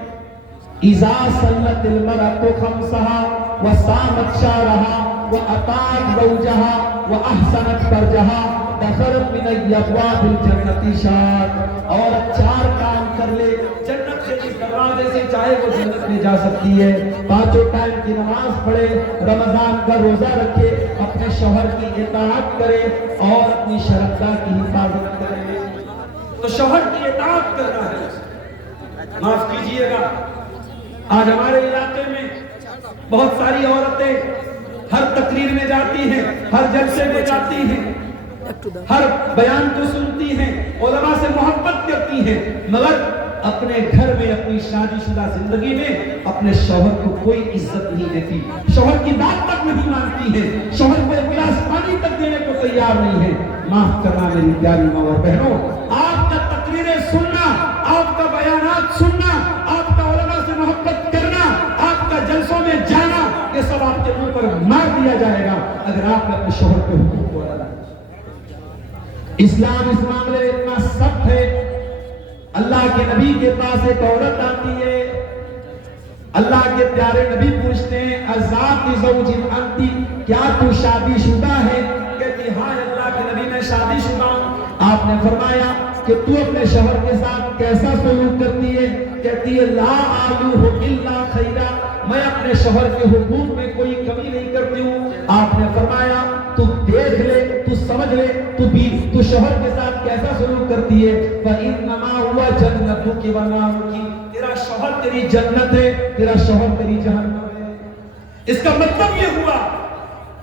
اذا صلت المرأة خمسها وصامت شهرها وأطاعت زوجها وأحسنت فرجها دخلت من ابواب الجنة شاد، اور چار کام کر لے جنت کے اس دروازے سے چاہے وہ جنت میں جا سکتی ہے۔ پانچوں ٹائم کی نماز پڑھے، رمضان کا روزہ رکھے، اپنے شوہر کی اطاعت کرے اور اپنی شرمگاہ کی حفاظت کرے۔ تو شوہر کی اطاعت کرنا ہے۔ معاف کیجئے گا، آج ہمارے علاقے میں بہت ساری عورتیں ہر تقریر میں جاتی ہیں، ہر جلسے میں جاتی ہیں، ہر بیان کو سنتی ہیں، علماء سے محبت کرتی ہیں، مگر اپنے گھر میں اپنی شادی شدہ زندگی میں اپنے شوہر کو کوئی عزت نہیں دیتی، شوہر کی بات تک نہیں مانتی ہے، شوہر کو ایک گلاس پانی تک دینے کو تیار نہیں ہے۔ معاف کرنا میری پیاری ماں اور بہنوں، آپ کا تقریریں سننا، آپ کا بیانات سننا، آپ کا علماء سے محبت کرنا، آپ کا جلسوں میں جانا، یہ سب آپ کے منہ پر مار دیا جائے گا اگر آپ نے اپنے شوہر کے حقوق کو ادا نہیں کیا۔ اسلام اس معاملے میں اتنا سخت ہے، اللہ کے نبی کے پاس ایک عورت آتی ہے، اللہ کے پیارے نبی پوچھتے ہیں ازاد زوج انتی، کیا تو شادی شدہ ہے؟ کہتی ہاں اللہ کے نبی میں شادی شدہ ہوں۔ آپ نے فرمایا کہ تو اپنے شوہر کے ساتھ کیسا سلوک کرتی ہے؟ کہتی ہے لا آلوہ الا خیرا، میں اپنے شوہر کے حقوق میں کوئی کمی نہیں کرتی ہوں۔ آپ نے فرمایا تو دیکھ لے، تو سمجھ لے، تو شوہر کے ساتھ کیسا سلوک کرتی ہے۔ فَإِنَّمَا هُوَ جَنَّتُكِ وَنَارُكِ، تیرا شوہر تیری جنت ہے، تیرا شوہر تیری جہنم ہے۔ اس کا مطلب یہ ہوا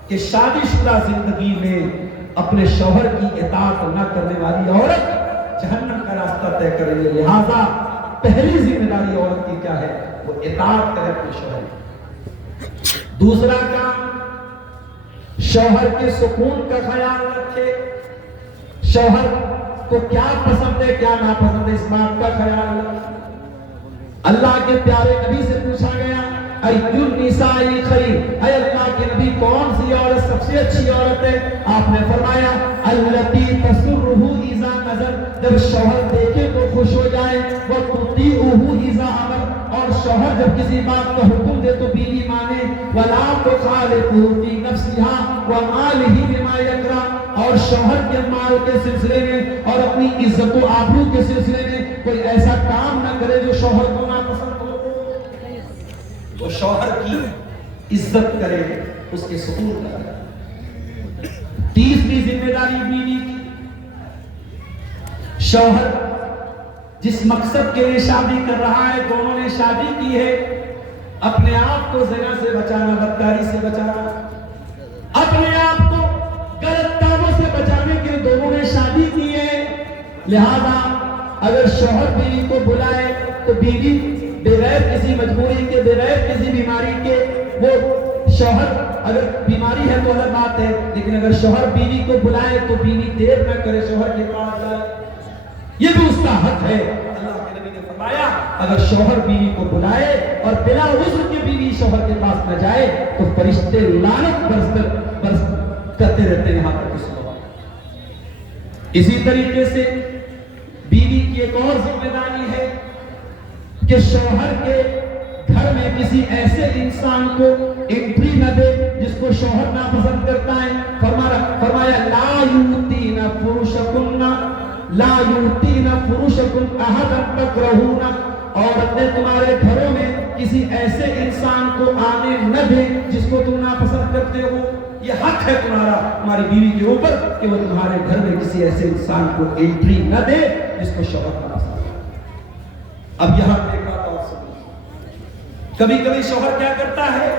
کہ شادی شدہ زندگی میں اپنے شوہر کی اطاعت نہ کرنے والی عورت جہنم کا راستہ طے کر رہی ہے۔ لہذا پہلی ذمہ داری عورت کی کیا ہے؟ وہ اطاعت کرے اپنے شوہر کی۔ دوسرا کام، شوہر کے سکون کا خیال رکھے، شوہر کو کیا پسند ہے کیا ناپسند ہے اس بات کا خیال رکھے۔ اللہ کے پیارے نبی سے پوچھا گیا ایّ النساء خیر، اے اللہ کے نبی کون سی عورت سب سے اچھی عورت ہے؟ آپ نے فرمایا التی تسرہ اذا نظر، جب شوہر دیکھے تو خوش ہو جائے، وتطیعہ اذا امر، اور شوہر جب کسی بات کا حکم دے تو بیوی مانے، ولا تخالفہ فی نفسها ومالہ بما یکرہ، اور شوہر کے مال کے سلسلے میں اور اپنی عزت و آبرو کے سلسلے میں کوئی ایسا کام نہ کرے جو شوہر کو ناپسند ہو۔ وہ شوہر کی عزت کرے، اس کے سکون کرے۔ تیسری ذمہ داری بیوی کی، شوہر جس مقصد کے لیے شادی کر رہا ہے، دونوں نے شادی کی ہے، اپنے آپ کو زنا سے بچانا، بدکاری سے بچانا، اپنے آپ کو غلط کاموں سے بچانے کے لیے دونوں نے شادی کی ہے۔ لہذا اگر شوہر بیوی کو بلائے تو بیوی بغیر کسی مجبوری کے، بغیر کسی بیماری کے، وہ شوہر اگر بیماری ہے تو الگ بات ہے، لیکن اگر شوہر بیوی کو بلائے تو بیوی دیر نہ کرے، شوہر کے پاس جائے، یہ بھی اس کا حق ہے۔ اللہ کے نبی نے فرمایا اگر شوہر بیوی کو بلائے اور بلا عذر کے بیوی شوہر کے پاس نہ جائے تو فرشتے لعنت برس کرتے رہتے ہیں یہاں پر اس وقت۔ اسی طریقے سے بیوی کی ایک اور ذمہ داری ہے کہ شوہر کے گھر میں کسی ایسے انسان کو انٹری نہ دے جس کو شوہر ناپسند کرتا ہے۔ فرمایا لا یؤتین فرشکن، لا یؤتین فرشکن احدا تکرہون، عورتیں تمہارے گھروں میں کسی ایسے انسان کو آنے نہ دے جس کو تم ناپسند کرتے ہو۔ یہ حق ہے تمہارا تمہاری بیوی کے اوپر کہ وہ تمہارے گھر میں کسی ایسے انسان کو انٹری نہ دے جس کو شوہر ناپسند کرتا ہے۔ اب یہاں ایک بات اور سنیں، کبھی کبھی شوہر کیا کرتا ہے،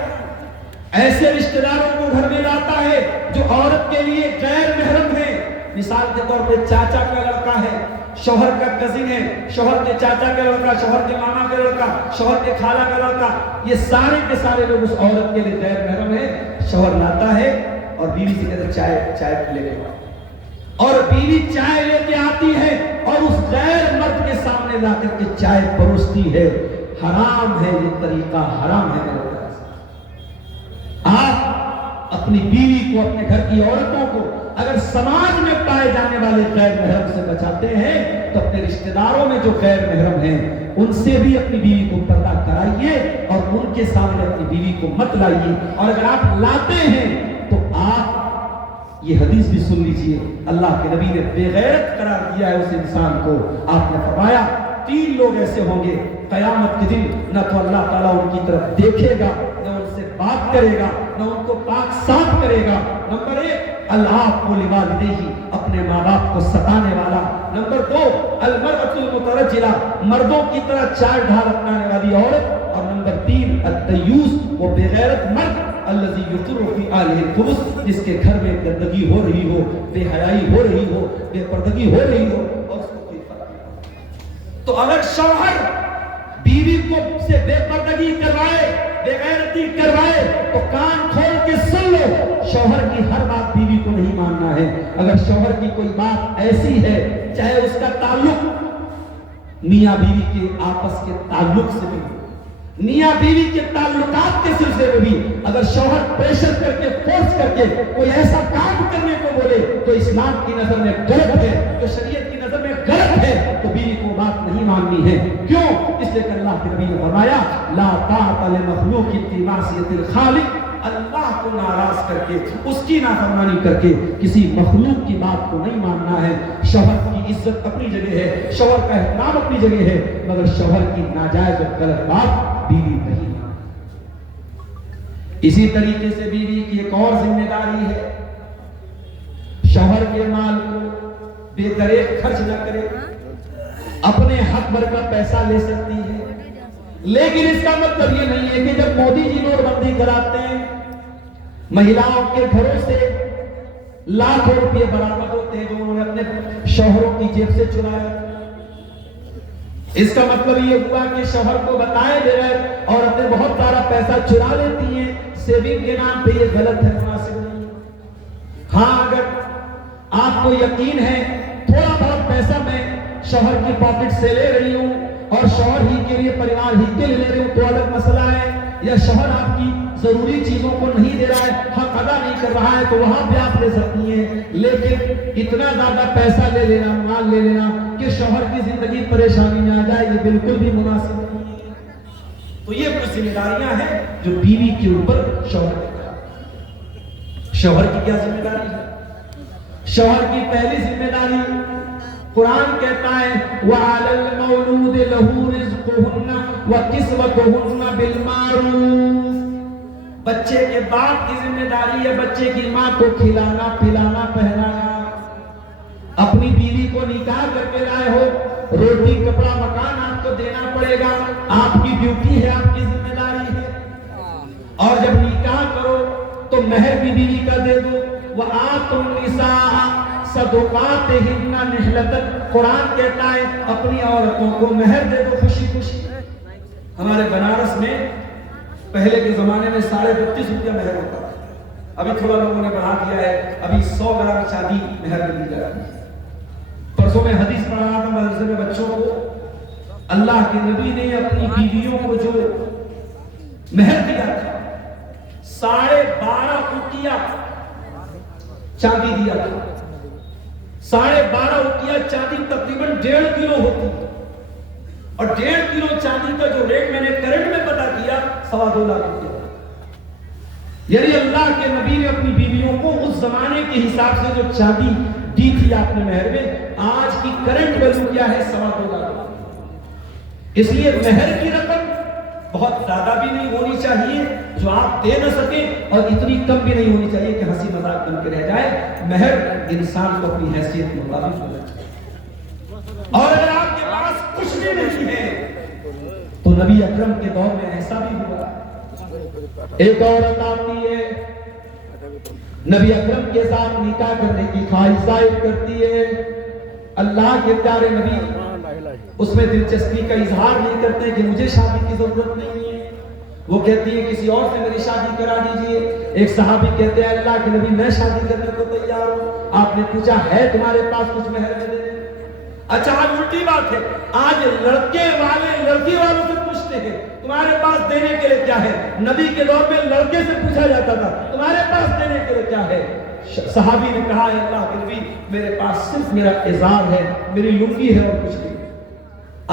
ایسے رشتہ داروں کو گھر میں لاتا ہے جو عورت کے لیے غیر محرم ہے۔ مثال کے طور پہ چاچا کا لڑکا ہے، شوہر کا کزن ہے، شوہر کے چاچا کا لڑکا، شوہر کے ماما کا لڑکا، شوہر کے خالہ کا لڑکا، یہ سارے کے سارے لوگ اس عورت کے لیے غیر محرم ہے۔ شوہر لاتا ہے اور بیوی سے کہتا ہے چائے لے کے آؤ، اور بیوی چائے لے کے آتی ہے اور اس غیر مرد کے سامنے لا کر کے چائے پروستی ہے۔ حرام ہے، یہ طریقہ حرام ہے میرے خیال سے۔ آپ اپنی بیوی کو، اپنے گھر کی عورتوں کو اگر سماج میں پائے جانے والے غیر محرم سے بچاتے ہیں تو اپنے رشتہ داروں میں جو غیر محرم ہیں ان سے بھی اپنی بیوی کو پردہ کرائیے اور ان کے سامنے اپنی بیوی کو مت لائیے۔ اور اگر آپ لاتے ہیں تو آپ یہ حدیث بھی سن لیجئے، اللہ کے نبی نے بے غیرت قرار دیا ہے اس انسان کو۔ آپ نے فرمایا 3 لوگ ایسے ہوں گے قیامت کے دن، نہ تو اللہ تعالیٰ ان کی طرف دیکھے گا، نہ ان سے بات کرے گا، نہ ان کو پاک صاف کرے گا۔ نمبر 1 العاق لوالدیہ، اپنے ماں باپ کو ستانے والا۔ نمبر 2 المرأۃ المترجلہ، مردوں کی طرح چال ڈھال اپنانے والی عورت۔ اور نمبر 3 الدیوس، وہ بے غیرت مرد الذی یقر فی اہلہ الخبث، جس کے گھر میں گندگی ہو رہی ہو، بے حیائی ہو رہی ہو، بے پردگی ہو رہی ہو اور اس کو کوئی فرق نہیں۔ تو اگر شوہر بیوی کو سے بے پردگی کروائے، بے غیرتی کروائے، تو کان کھول کے سن لو، شوہر کی ہر بات بیوی کو نہیں ماننا ہے۔ اگر شوہر کی کوئی بات ایسی ہے، چاہے اس کا تعلق میاں بیوی کے آپس کے تعلق سے بھی، میاں بیوی کے تعلقات کے سلسلے میں بھی، اگر شوہر پریشر کر کے فورس کر کے کوئی ایسا کام کرنے کو بولے تو اسلام کی نظر میں غلط ہے، جو شریعت کی نظر میں غلط ہے، تو بیوی کو بات نہیں ماننی ہے۔ کیوں؟ اس لیے کہ اللہ کے نبی نے فرمایا لا طاعۃ لمخلوق فی معصیۃ الخالق، اللہ کو ناراض کر کے، اس کی نافرمانی کر کے کسی مخلوق کی بات کو نہیں ماننا ہے۔ شوہر کی عزت اپنی جگہ ہے، شوہر کا احترام اپنی جگہ ہے، مگر شوہر کی ناجائز اور غلط بات بیوی نہیں مانتی۔ اسی طریقے سے بیوی کی ایک اور ذمہ داری ہے، شوہر کے مال کو بے دریغ خرچ نہ کرے۔ اپنے حق بھر کا پیسہ لے سکتی ہے، لیکن اس کا مطلب یہ نہیں ہے کہ جب مودی جی نوٹ بندی کراتے ہیں، مہیلاؤں کے گھروں سے لاکھوں روپے برآمد ہوتے ہیں جو انہوں نے اپنے شوہروں کی جیب سے چرایا، اس کا مطلب یہ ہوا کہ شوہر کو بتائے بغیر عورتیں بہت سارا پیسہ چرا لیتی ہیں سیونگ کے نام پہ، یہ غلط ہے، مناسب نہیں۔ ہاں اگر آپ کو یقین ہے تھوڑا بہت پیسہ میں شوہر کی پاکٹ سے لے رہی ہوں اور شوہر ہی کے لیے، پریوار ہی کے لیے لے رہی ہوں، تو الگ مسئلہ ہے، یا شوہر آپ کی ضروری چیزوں کو نہیں دے رہا ہے، حق ادا نہیں کر رہا ہے، تو وہاں پہ آپ لے سکتی ہیں۔ لیکن اتنا زیادہ پیسہ لے لینا، مال لے لینا کہ شوہر کی زندگی پریشانی میں آ جائے، یہ بالکل بھی مناسب نہیں ہے۔ تو یہ کچھ ذمہ داریاں ہیں جو بیوی کے اوپر شوہر کی۔ شوہر کی کیا ذمہ داری ہے؟ شوہر کی پہلی ذمہ داری، قرآن کہتا ہے وَعَلَى الْمَوْلُودِ لَهُ رِزْقُهُنَّ وَكِسْوَتُهُنَّ بِالْمَعْرُوفِ، بچے کے باپ کی ذمہ داری ہے بچے کی ماں کو کھلانا، پلانا، پہنانا۔ اپنی بیوی کو نکاح کر کے لائے ہو، روٹی، کپڑا، مکان آپ کو دینا پڑے گا، آپ کی ڈیوٹی ہے، آپ کی ذمہ داری ہے۔ اور جب نکاح کرو تو مہر بھی بیوی کا دے دو۔ وَآتُوا النِّسَاءَ صَدُقَاتِهِنَّ نِحْلَةً، قرآن کہتا ہے اپنی عورتوں کو مہر دے دو خوشی خوشی۔ ہمارے بنارس میں پہلے کے زمانے میں 32.5 روپیہ مہر ہوتا تھا، ابھی تھوڑا لوگوں نے بڑھا دیا ہے، ابھی 100 گرام چاندی مہر میں دی جاتی ہے۔ پرسوں میں حدیث پڑھ رہا تھا مدرسے میں بچوں کو، اللہ کے نبی نے اپنی بیویوں کو جو مہر دیا تھا 12.5 اوقیہ چاندی دیا تھا۔ 12.5 اوقیہ چاندی تقریباً 1.5 کلو ہوتی ہے، اور 1.5 کلو چاندی کا جو ریٹ میں نے کرنٹ میں پتا کیا 2.25 لاکھ روپیہ۔ یعنی اللہ کے نبی نے اپنی بیویوں کو اس زمانے کے حساب سے جو چاندی دی تھی آپ نے مہر میں، آج کی کرنٹ ویلیو کیا ہے 2.25 لاکھ۔ اس لیے مہر کی رقم بہت زیادہ بھی نہیں ہونی چاہیے جو آپ دے نہ سکیں، اور اتنی کم بھی نہیں ہونی چاہیے کہ ہنسی مذاق بن کے رہ جائے۔ مہر انسان کو اپنی حیثیت کے مطابق ہونا چاہیے۔ اور اگر آپ کے پاس کچھ بھی نہیں ہے تو نبی اکرم کے دور میں ایسا بھی ہوا، ایک عورت آتی ہے نبی اکرم کے ساتھ نکاح کرنے کی خواہش ظاہر کرتی ہے، اللہ کے پیارے نبی اس میں دلچسپی کا اظہار نہیں کرتے کہ مجھے شادی کی ضرورت نہیں ہے، وہ کہتی ہے کسی اور سے میری شادی کرا دیجئے۔ ایک صحابی کہتے ہیں اللہ کے نبی میں شادی کرنے کو تیار ہوں۔ آپ نے پوچھا ہے تمہارے پاس کچھ مہر میں دے دیں؟ اچھا آج الٹی بات ہے، آج لڑکے والے لڑکی والوں سے پوچھتے ہیں تمہارے پاس دینے کے لیے کیا ہے۔ نبی کے دور میں لڑکے سے پوچھا جاتا تھا تمہارے پاس دینے کے لیے کیا ہے۔ صحابی نے کہا ہے اللہ کے نبی میرے پاس صرف میرا ازار ہے، میری لنگی ہے اور کچھ نہیں۔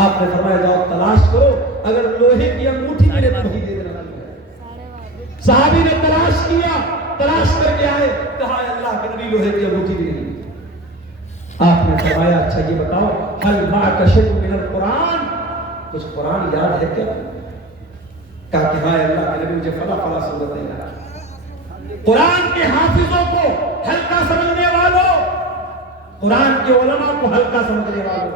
آپ نے فرمایا جاؤ تلاش کرو، اگر لوہے کی انگوٹھی ملے تو وہی دے دینا۔ صحابی نے تلاش کیا، تلاش کر کے آئے، کہا ہے اللہ کے نبی لوہے کی انگوٹھی بھی نہیں۔ آپ نے فرمایا اچھا یہ بتاؤ هل معك شيء من القرآن، کچھ قرآن یاد ہے کیا؟ کہا کہ ہاں اللہ کے نبی مجھے فلا فلا صورت ہے۔ قرآن کے حافظوں کو ہلکا سمجھنے والوں، قرآن کے علماء کو ہلکا سمجھنے والوں،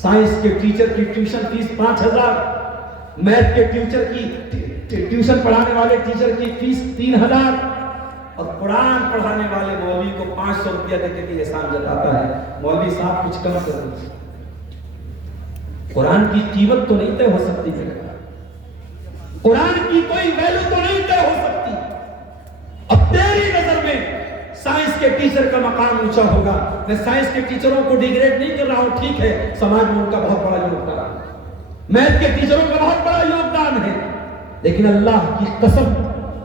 سائنس کے ٹیچر کی ٹیوشن فیس 5000، میتھ کے ٹیچر کی ٹیوشن پڑھانے والے ٹیچر کی فیس 3000، اور قرآن پڑھانے والے مولوی کو 500 روپیہ دے کے احسان جتاتا ہے۔ مولوی صاحب کچھ کم کر دیجیے۔ قرآن کی قیمت تو نہیں طے ہو سکتی ہے، قرآن کی کوئی ویلو تو نہیں طے ہو سکتی۔ اب تیری نظر میں سائنس کے ٹیچر کا مقام اونچا ہوگا، میں سائنس کے ٹیچروں کو ڈیگریڈ نہیں کر رہا ہوں، ٹھیک ہے، سماج میں ان کا بہت بڑا یوگدان ہے، میتھ کے ٹیچروں کا بہت بڑا یوگدان ہے، لیکن اللہ کی قسم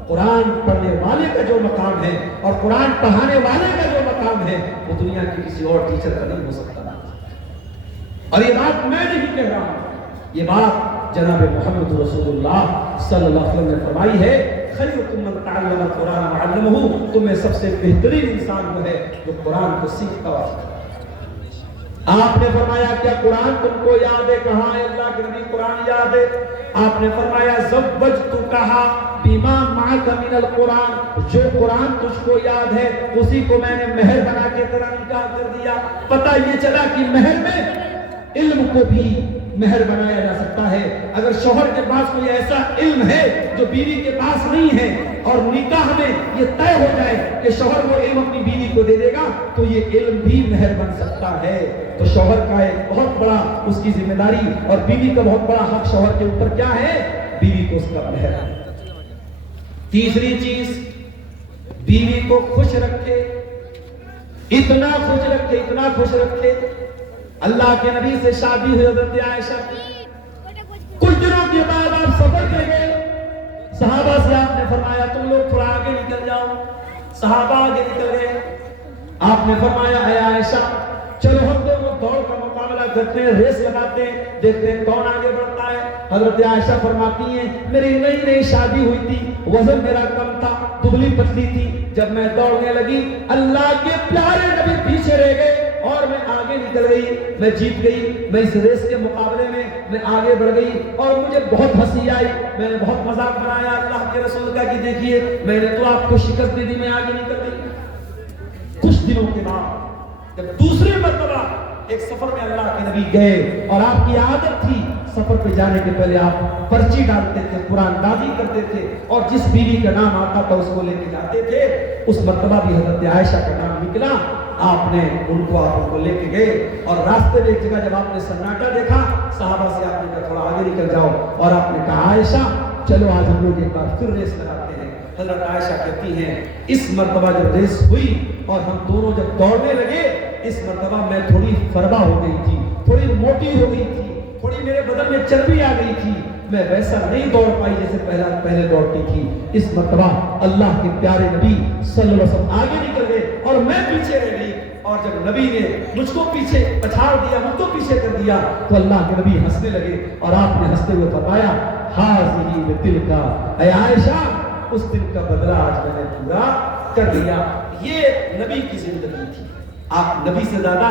قرآن پڑھنے والے کا جو مقام ہے اور قرآن پڑھانے والے کا جو مقام ہے وہ دنیا کے کسی اور ٹیچر کا نہیں ہو سکتا۔ اور یہ بات میں نہیں کہہ رہا ہوں، یہ بات جناب محمد رسول اللہ صلی اللہ علیہ وسلم نے فرمائی ہے، خیرکم من تعلم القرآن وعلمہ، تم میں سب سے بہترین انسان وہ ہے جو قرآن کو سیکھتا ہوا۔ آپ نے فرمایا کیا قرآن تم کو یاد ہے؟ کہاں ہے اللہ کے نبی، قرآن یاد ہے۔ آپ نے فرمایا زوجتکھا بما معک من القرآن، جو قرآن تجھ کو یاد ہے اسی کو میں نے مہر بنا کے تیرا نکاح کر دیا۔ پتہ یہ چلا کہ مہر میں علم کو بھی مہر بنایا جا سکتا ہے۔ اگر شوہر کے پاس کوئی ایسا علم ہے جو بیوی کے پاس نہیں ہے اور نکاح میں یہ طے ہو جائے کہ شوہر وہ علم اپنی بیوی کو دے دے گا تو یہ علم بھی مہر بن سکتا ہے۔ تو شوہر کا ایک بہت بڑا اس کی ذمہ داری اور بیوی کا بہت بڑا حق شوہر کے اوپر کیا ہے؟ بیوی کو اس کا مہر۔ تیسری چیز، بیوی کو خوش رکھے، اتنا خوش رکھے، اتنا خوش رکھے۔ اللہ کے نبی سے شادی ہوئی حضرت عائشہ، کچھ دنوں کے بعد آپ سفر پہ گئے، صحابہ سے آپ نے فرمایا تم لوگ تھوڑا آگے نکل جاؤ، صحابہ آگے نکل گئے۔ آپ نے فرمایا اے عائشہ چلو ہم دونوں دوڑ کا مقابلہ کرتے ہیں، ریس لگاتے ہیں، دیکھتے ہیں کون آگے بڑھتا ہے۔ حضرت عائشہ فرماتی ہیں میری نئی نئی شادی ہوئی تھی، وزن میرا کم تھا، دبلی پتلی تھی، جب میں دوڑنے لگی اللہ کے پیارے نبی پیچھے رہ گئے اور میں آگے نکل گئی، میں جیت گئی، میں اس ریس کے مقابلے میں آگے بڑھ گئی اور مجھے بہت ہنسی آئی، میں نے بہت مذاق بنایا اللہ کے رسول کا کہ دیکھیے میں نے تو آپ کو شکست دے دی، میں آگے نکل گئی۔ کچھ دنوں کے بعد جب دوسری مرتبہ ایک سفر میں اللہ کے نبی گئے اور آپ کی عادت تھی سفر پہ جانے کے پہلے آپ پرچی ڈالتے تھے، قرآن دازی کرتے تھے اور جس بیوی کا نام آتا تھا اس کو لے کے جاتے تھے، اس مرتبہ بھی حضرت عائشہ کا نام نکلا۔ آپ نے ان کو لے کے گئے اور راستے میں ایک جگہ جب آپ نے سناٹا دیکھا صحابہ سے آپ نے کہا تھوڑا آگے نکل جاؤ اور آپ نے کہا عائشہ چلو آج ہم لوگ ایک بار پھر ریس لگاتے ہیں۔ حضرت عائشہ کہتی ہیں اس مرتبہ جب ریس ہوئی اور ہم دونوں جب دوڑنے لگے اس مرتبہ میں تھوڑی فربا ہو گئی تھی، تھوڑی موٹی ہو گئی تھی، تھوڑی میرے بدن میں چربی آ گئی تھی، میں ویسا نہیں دوڑ پائی جیسے پہلے دوڑتی تھی۔ اس مرتبہ اللہ کے پیارے نبی صلی اللہ علیہ وسلم آگے نکل گئے اور میں پیچھے رہ گئی، اور جب نبی نے مجھ کو پیچھے پچھاڑ دیا، مجھ کو پیچھے کر دیا تو اللہ کے نبی ہنسنے لگے اور آپ نے ہنستے ہوئے فرمایا ہاذہ بتلک، اے عائشہ اس دن کا بدلہ آج میں نے پورا کر لیا۔ یہ نبی کی زندگی تھی۔ آپ نبی سے زیادہ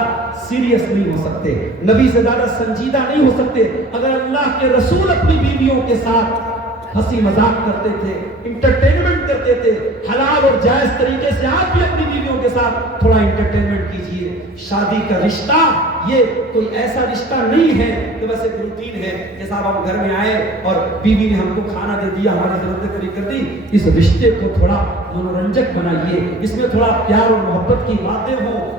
سیریس نہیں ہو سکتے، نبی سے زیادہ سنجیدہ نہیں ہو سکتے۔ اگر اللہ کے رسول اپنی بیویوں کے ساتھ ہنسی مذاق کرتے تھے، انٹرٹینمنٹ کرتے تھے، حلال اور جائز طریقے سے آپ بھی اپنی بیویوں کے ساتھ تھوڑا انٹرٹینمنٹ کیجئے۔ شادی کا رشتہ یہ کوئی ایسا رشتہ نہیں ہے کہ بس ایک روٹین ہے کہ صاحب ہم گھر میں آئے اور بیوی نے ہم کو کھانا دے دیا، ہماری ضرورتیں پوری کر دی۔ اس رشتے کو تھوڑا منورنجک بنائیے، اس میں تھوڑا پیار اور محبت کی باتیں ہوں۔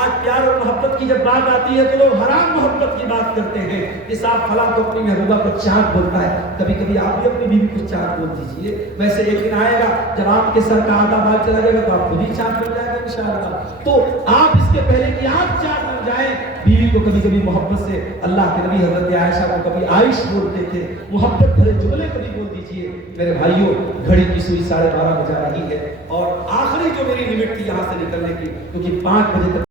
آج پیار اور محبت کی جب بات آتی ہے تو لوگ حرام محبت کی بات کرتے ہیں کہ صاحب فلاں تو اپنی محبوبہ کو چاک بولتا ہے، کبھی کبھی آپ بھی اپنی بیوی کو چاک بول دیجیے۔ ویسے ایک دن آئے گا جب آپ کے سر کا آدھا بال چلا جائے گا تو آپ خود ہی چاک بن جائے گا انشاءاللہ۔ تو آپ اس کے پہلے کہ آپ چاک بن جائیں، بیوی کو کبھی کبھی محبت سے، اللہ کے نبی حضرت عائشہ کو کبھی عائش بولتے تھے، محبت بھرے جملے کبھی بول دیجیے۔ میرے بھائیوں گھڑی کی سوئی 12:30 بجا رہی ہے اور آخری جو میری لمٹ تھی یہاں سے نکلنے کی، کیونکہ 5 بجے تک